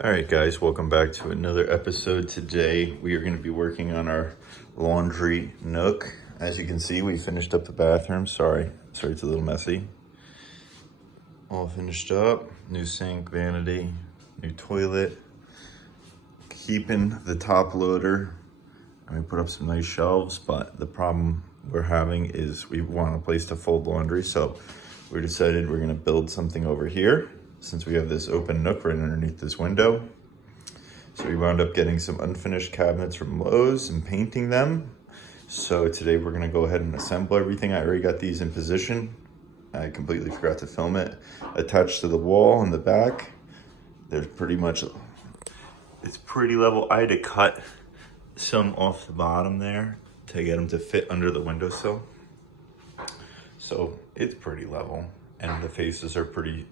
All right, guys, welcome back to another episode. Today, we are going to be working on our laundry nook. As you can see, we finished up the bathroom. Sorry, it's a little messy. All finished up. New sink, vanity, new toilet. Keeping the top loader. And we put up some nice shelves, but the problem we're having is we want a place to fold laundry. So we decided we're going to build something over here, since we have this open nook right underneath this window. So we wound up getting some unfinished cabinets from Lowe's and painting them. So today we're gonna go ahead and assemble everything. I already got these in position. I completely forgot to film it. Attached to the wall in the back. There's pretty much, it's pretty level. I had to cut some off the bottom there to get them to fit under the windowsill. So it's pretty level, and the faces are pretty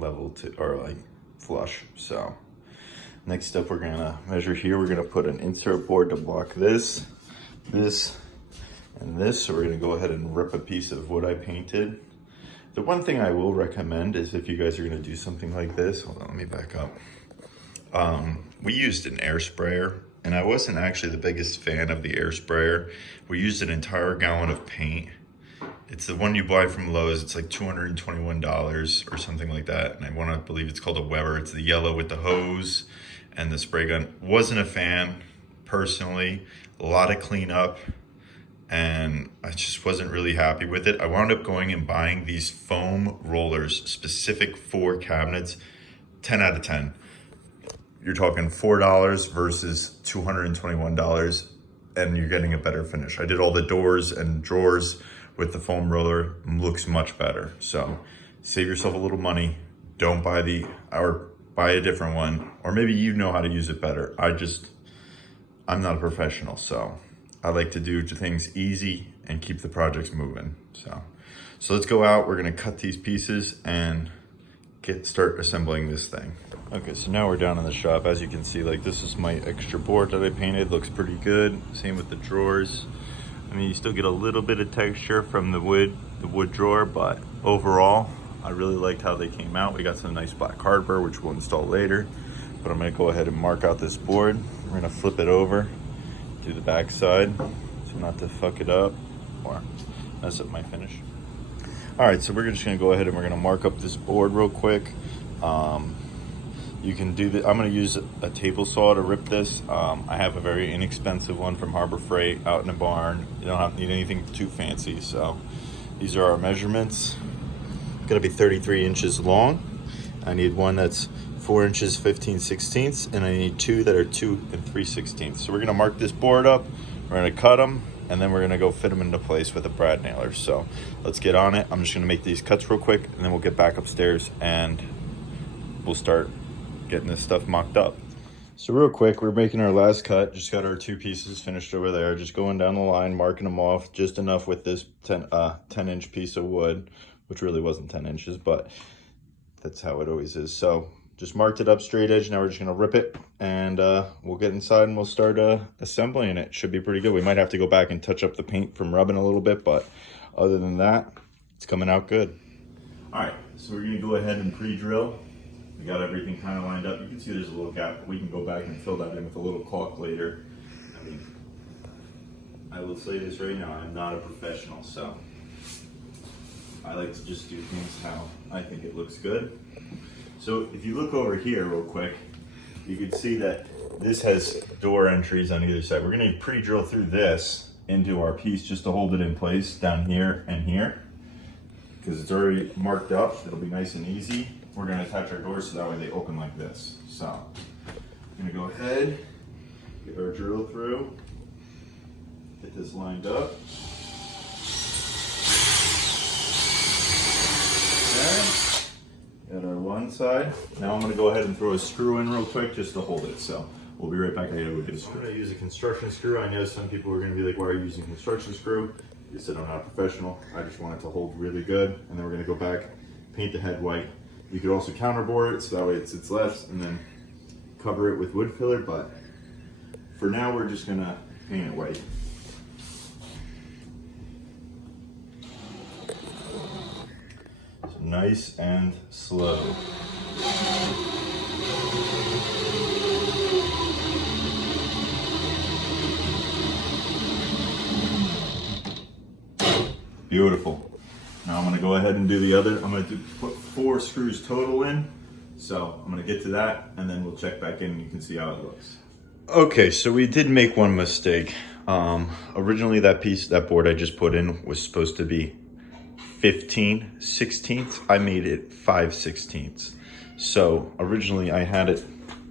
level to, or like flush. So next up, we're gonna measure here. We're gonna put an insert board to block this, and this. So we're gonna go ahead and rip a piece of wood I painted. The one thing I will recommend is if you guys are gonna do something like this, hold on, let me back up. We used an air sprayer, and I wasn't actually the biggest fan of the air sprayer. We used an entire gallon of paint. It's the one you buy from Lowe's. It's like $221 or something like that. And I want to believe it's called a Weber. It's the yellow with the hose and the spray gun. Wasn't a fan, personally. A lot of cleanup, and I just wasn't really happy with it. I wound up going and buying these foam rollers specific for cabinets. 10 out of 10. You're talking $4 versus $221, and you're getting a better finish. I did all the doors and drawers with the foam roller. Looks much better. So save yourself a little money. Don't buy or buy a different one, or maybe you know how to use it better. I'm not a professional, so I like to do things easy and keep the projects moving. So let's go out. We're gonna cut these pieces and start assembling this thing. Okay, so now we're down in the shop. As you can see, like, this is my extra board that I painted. Looks pretty good. Same with the drawers. I mean, you still get a little bit of texture from the wood drawer, but overall, I really liked how they came out. We got some nice black cardboard, which we'll install later, but I'm gonna go ahead and mark out this board. We're gonna flip it over, do the back side, so not to fuck it up or mess up my finish. All right, so we're just gonna go ahead and we're gonna mark up this board real quick. You can do that. I'm gonna use a table saw to rip this. I have a very inexpensive one from Harbor Freight out in a barn. You don't need anything too fancy. So these are our measurements. Gonna be 33 inches long. I need one that's 4 inches 15/16, and I need two that are 2 3/16. So we're gonna mark this board up. We're gonna cut them, and then we're gonna go fit them into place with a brad nailer. So let's get on it. I'm just gonna make these cuts real quick, and then we'll get back upstairs and we'll start getting this stuff mocked up. So real quick, we're making our last cut. Just got our two pieces finished over there. Just going down the line, marking them off just enough with this 10-inch piece of wood, which really wasn't 10 inches, but that's how it always is. So just marked it up straight edge. Now we're just gonna rip it, and we'll get inside and we'll start assembling it. Should be pretty good. We might have to go back and touch up the paint from rubbing a little bit, but other than that, it's coming out good. All right, so we're gonna go ahead and pre-drill. We got everything kind of lined up. You can see there's a little gap, but we can go back and fill that in with a little caulk later. I mean, I will say this right now, I'm not a professional, so I like to just do things how I think it looks good. So if you look over here real quick, you can see that this has door entries on either side. We're gonna pre-drill through this into our piece just to hold it in place down here and here, because it's already marked up. It'll be nice and easy. We're gonna attach our doors so that way they open like this. So I'm gonna go ahead, get our drill through, get this lined up. Okay, got our one side. Now I'm gonna go ahead and throw a screw in real quick just to hold it. So we'll be right back. I gotta go do. I'm gonna use a construction screw. I know some people are gonna be like, why are you using a construction screw? You said I'm not a professional. I just want it to hold really good. And then we're gonna go back, paint the head white. You could also counterboard it so that way it sits left, and then cover it with wood filler, but for now we're just gonna paint it white. So nice and slow. Beautiful. Now I'm gonna go ahead and do the other. I'm gonna put 4 screws total in. So I'm gonna get to that and then we'll check back in and you can see how it looks. Okay, so we did make one mistake. Originally that board I just put in was supposed to be 15/16. I made it 5/16. So originally I had it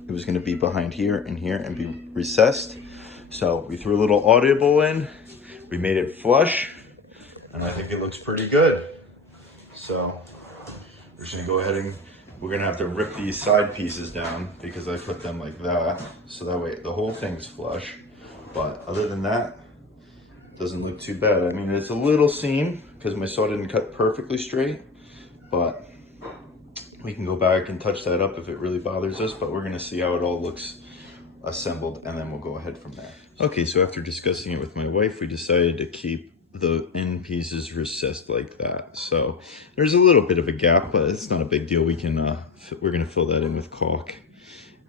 was gonna be behind here and be recessed. So we threw a little audible in, we made it flush, and I think it looks pretty good. So we're just gonna go ahead and we're gonna have to rip these side pieces down because I put them like that. So that way the whole thing's flush. But other than that, it doesn't look too bad. I mean, it's a little seam because my saw didn't cut perfectly straight, but we can go back and touch that up if it really bothers us, but we're gonna see how it all looks assembled and then we'll go ahead from there. Okay, so after discussing it with my wife, we decided to keep the end pieces recessed like that. So there's a little bit of a gap, but it's not a big deal. We can, we're gonna fill that in with caulk.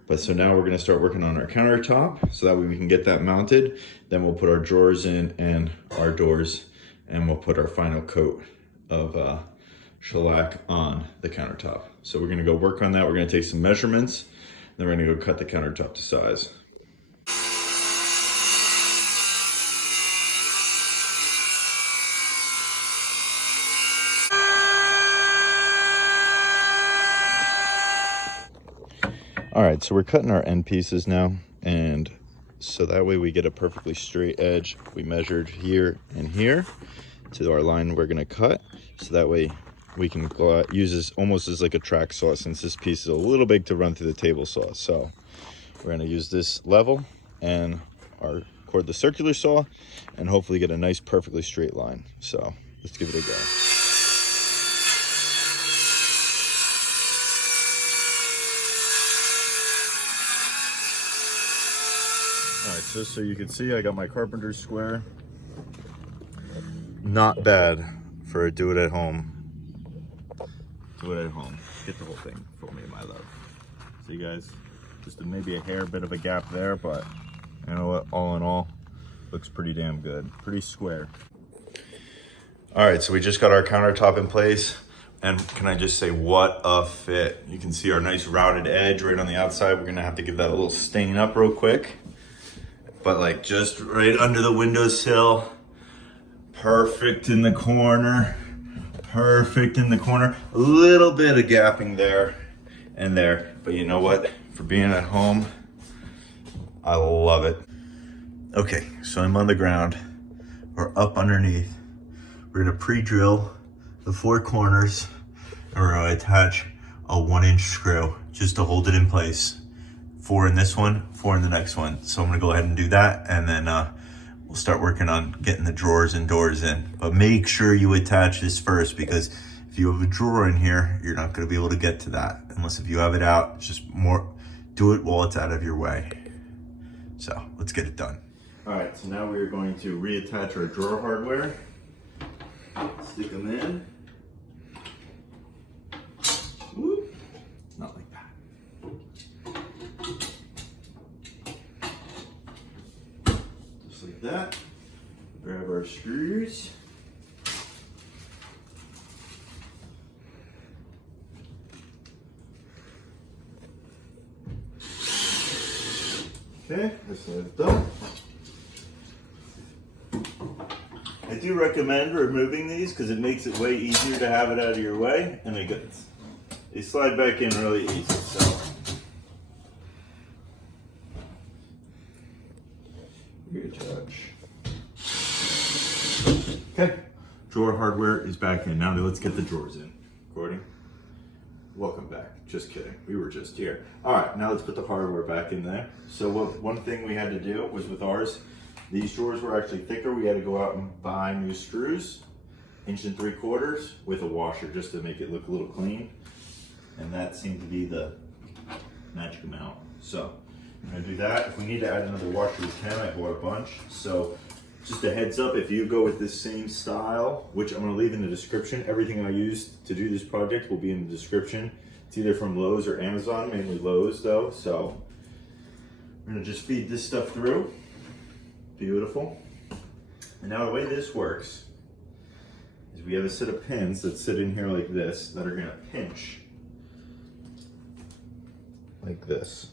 But so now we're gonna start working on our countertop so that way we can get that mounted. Then we'll put our drawers in and our doors, and we'll put our final coat of shellac on the countertop. So we're gonna go work on that. We're gonna take some measurements, then we're gonna go cut the countertop to size. All right, so we're cutting our end pieces now, and so that way we get a perfectly straight edge. We measured here and here to our line we're gonna cut, so that way we can use this almost as like a track saw, since this piece is a little big to run through the table saw. So we're gonna use this level and cord the circular saw and hopefully get a nice perfectly straight line. So let's give it a go. All right, so you can see I got my carpenter's square. Not bad for a do it at home. Do it at home. Get the whole thing for me, my love. See guys, just maybe a hair bit of a gap there, but you know what, all in all, looks pretty damn good. Pretty square. All right, so we just got our countertop in place. And can I just say, what a fit. You can see our nice routed edge right on the outside. We're gonna have to give that a little stain up real quick. But like just right under the windowsill, perfect in the corner, perfect in the corner. A little bit of gapping there and there, but you know what? For being at home, I love it. Okay, so I'm on the ground, or up underneath. We're gonna pre-drill the 4 corners, and we're gonna attach a 1-inch screw just to hold it in place. 4 in this one, 4 in the next one. So I'm gonna go ahead and do that, and then we'll start working on getting the drawers and doors in. But make sure you attach this first, because if you have a drawer in here, you're not gonna be able to get to that. Unless if you have it out, it's just do it while it's out of your way. So let's get it done. All right, so now we are going to reattach our drawer hardware. Stick them in. Whoop. Not like that. Just like that. Grab our screws. Okay, this side's done. I do recommend removing these because it makes it way easier to have it out of your way, and they slide back in really easy. So reattach. Okay, drawer hardware is back in. Now let's get the drawers in. Recording. Welcome back. Just kidding. We were just here. All right, now let's put the hardware back in there. So one thing we had to do was with ours, these drawers were actually thicker. We had to go out and buy new screws, 1 3/4 inches with a washer just to make it look a little clean. And that seemed to be the magic amount. So I'm gonna do that. If we need to add another washer, we can. I bought a bunch. So just a heads up, if you go with this same style, which I'm gonna leave in the description, everything I used to do this project will be in the description. It's either from Lowe's or Amazon, mainly Lowe's though. So I'm gonna just feed this stuff through. Beautiful. And now the way this works is we have a set of pins that sit in here like this that are gonna pinch like this.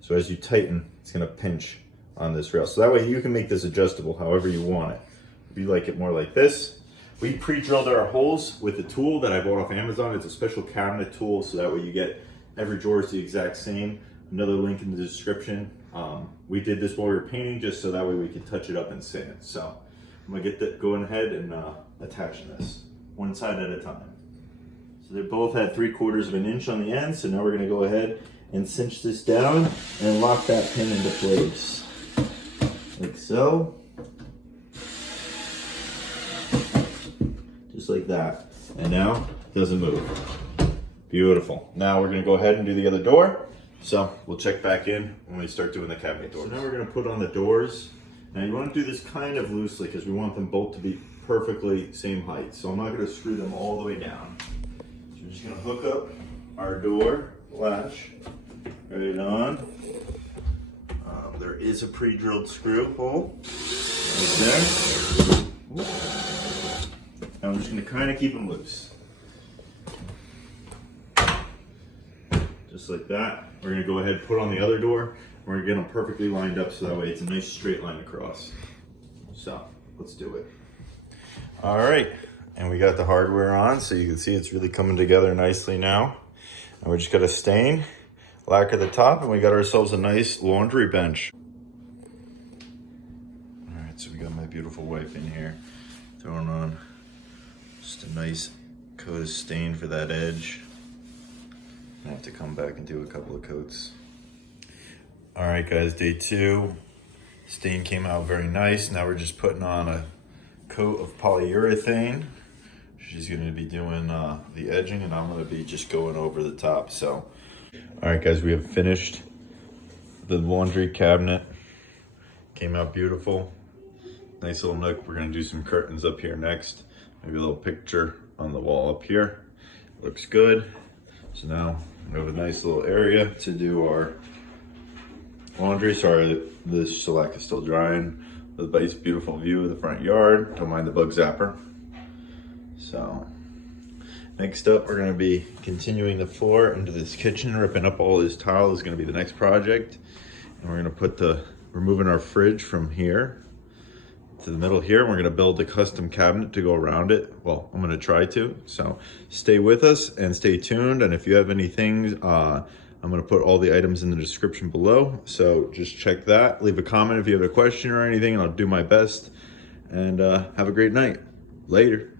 So as you tighten, it's gonna pinch on this rail. So that way you can make this adjustable however you want it. If you like it more like this, we pre-drilled our holes with a tool that I bought off Amazon. It's a special cabinet tool, so that way you get every drawer is the exact same. Another link in the description. We did this while we were painting, just so that way we could touch it up and sand. So I'm gonna get that going ahead and attach this one side at a time. So they both had 3/4 of an inch on the end. So now we're gonna go ahead and cinch this down and lock that pin into place, like so. Just like that. And now it doesn't move. Beautiful. Now we're gonna go ahead and do the other door. So we'll check back in when we start doing the cabinet doors. So now we're gonna put on the doors. Now you wanna do this kind of loosely because we want them both to be perfectly same height. So I'm not gonna screw them all the way down. So we're just gonna hook up our door latch right on. There is a pre-drilled screw hole right there. And I'm just gonna kind of keep them loose. Just like that. We're gonna go ahead and put on the other door. We're gonna get them perfectly lined up so that way it's a nice straight line across. So let's do it. All right, and we got the hardware on, so you can see it's really coming together nicely now. And we just got a stain, lacquer the top, and we got ourselves a nice laundry bench. All right, so we got my beautiful wife in here, throwing on just a nice coat of stain for that edge. I have to come back and do a couple of coats. All right, guys, day 2. Stain came out very nice. Now we're just putting on a coat of polyurethane. She's gonna be doing the edging, and I'm gonna be just going over the top. So, all right, guys, we have finished the laundry cabinet. Came out beautiful. Nice little nook. We're gonna do some curtains up here next. Maybe a little picture on the wall up here. Looks good. So now we have a nice little area to do our laundry. Sorry, the shellac is still drying. The nice, beautiful view of the front yard. Don't mind the bug zapper. So next up, we're gonna be continuing the floor into this kitchen. Ripping up all this tile is gonna be the next project. And we're gonna we're moving our fridge from here to the middle here. We're gonna build a custom cabinet to go around it. Well, I'm gonna try to. So stay with us and stay tuned. And if you have any things, I'm gonna put all the items in the description below. So just check that. Leave a comment if you have a question or anything, and I'll do my best. And have a great night. Later.